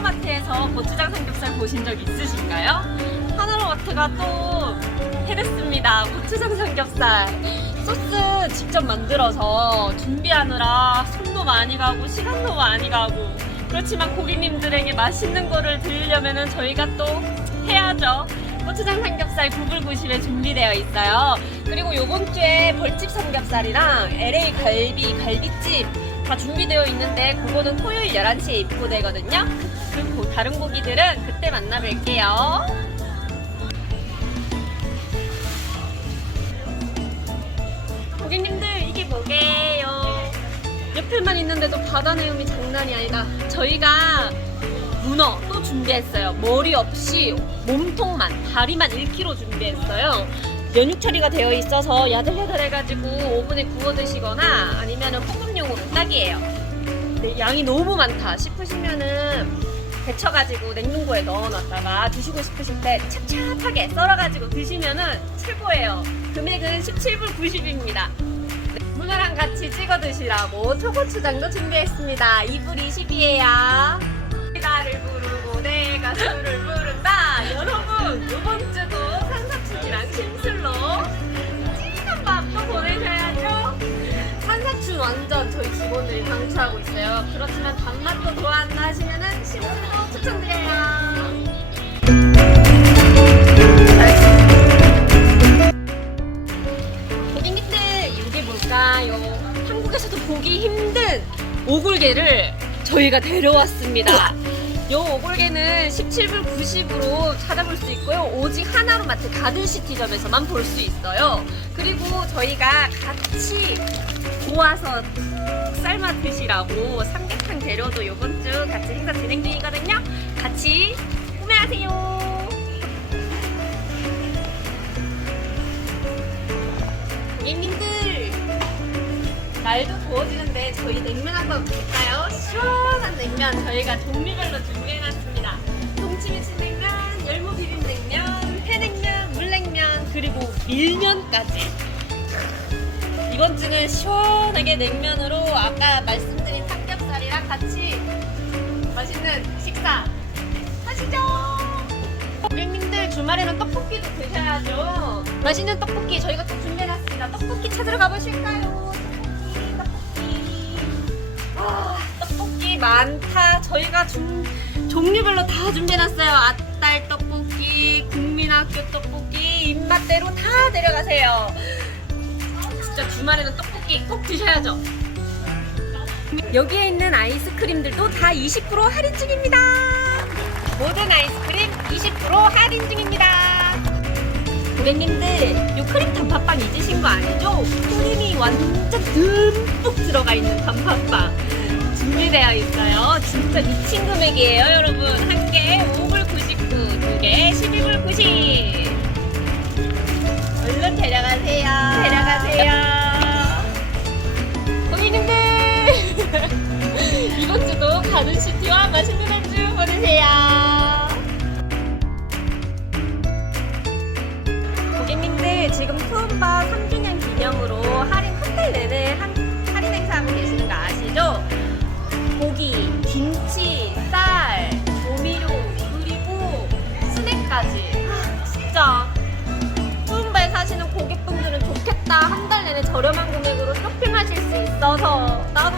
마트에서 고추장 삼겹살 보신 적 있으신가요? 하나로마트가 또 해냈습니다. 고추장 삼겹살. 소스 직접 만들어서 준비하느라 손도 많이 가고 시간도 많이 가고 그렇지만 고객님들에게 맛있는 거를 드리려면 저희가 또 해야죠. 고추장 삼겹살 9불90에 준비되어 있어요. 그리고 요번 주에 벌집 삼겹살이랑 LA 갈비, 갈비찜 다 준비되어 있는데 그거는 토요일 11시에 입고되거든요. 그리고 다른 고기들은 그때 만나 뵐게요. 고객님들 이게 뭐게요? 옆에만 있는데도 바다 내음이 장난이 아니다. 저희가 문어 또 준비했어요. 머리 없이 몸통만 다리만 1kg 준비했어요. 면육 처리가 되어 있어서 야들야들해가지고 오븐에 구워 드시거나 아니면 볶음용으로 딱이에요. 근데 양이 너무 많다 싶으시면은 데쳐가지고 냉동고에 넣어놨다가 드시고 싶으실 때 찹찹하게 썰어가지고 드시면은 최고예요. 금액은 17불 90입니다. 문어랑 같이 찍어 드시라고 초고추장도 준비했습니다. 2불 20이에요. 나를 부르고 내가 술을 완전 저희 직원들이 강추하고 있어요. 그렇지만 단맛도 좋아한다 하시면은 심술로 추천드려요. 고객님들 이게 뭘까요? 한국에서도 보기 힘든 오골개를 저희가 데려왔습니다. 요 오골개는 17불 90으로 찾아볼 수 있고요. 오직 하나로 마트 가든시티점에서만 볼 수 있어요. 그리고 저희가 같이 모아서 삶아 드시라고 삼계탕 재료도 요번 주 같이 행사 진행 중이거든요. 같이 구매하세요. 고객님들 날도 더워지는데 저희 냉면 한번 볼까요? 시원한 냉면 저희가 종류별로 준비 그리고 밀면까지. 이번 주는 시원하게 냉면으로 아까 말씀드린 삼겹살이랑 같이 맛있는 식사 하시죠. 고객님들 주말에는 떡볶이도 드셔야죠. 맛있는 떡볶이 저희가 또 준비해놨습니다. 떡볶이 찾으러 가보실까요? 떡볶이, 떡볶이. 아, 많다. 저희가 준, 종류별로 다 준비해놨어요. 아딸 떡볶이, 국민학교 떡볶이, 입맛대로 다 데려가세요. 진짜 주말에는 떡볶이 꼭 드셔야죠. 여기에 있는 아이스크림들도 다 20% 할인 중입니다. 모든 아이스크림 20% 할인 중입니다. 고객님들, 이 크림 단팥빵 잊으신 거 아니죠? 크림이 완전 듬뿍 들어가 있는 단팥빵 준비되어 있어요. 진짜 미친 금액이에요, 여러분. 한 개 5불 99, 두 개 11불 90. 얼른 데려가세요. 데려가세요. 고객님들, 이번 주도 가든 시티와 맛있는 한주 보내세요. 고객님들 지금 투움바 3주년 기념으로 할인 한달 내내 저렴한 금액으로 쇼핑하실 수 있어서 나도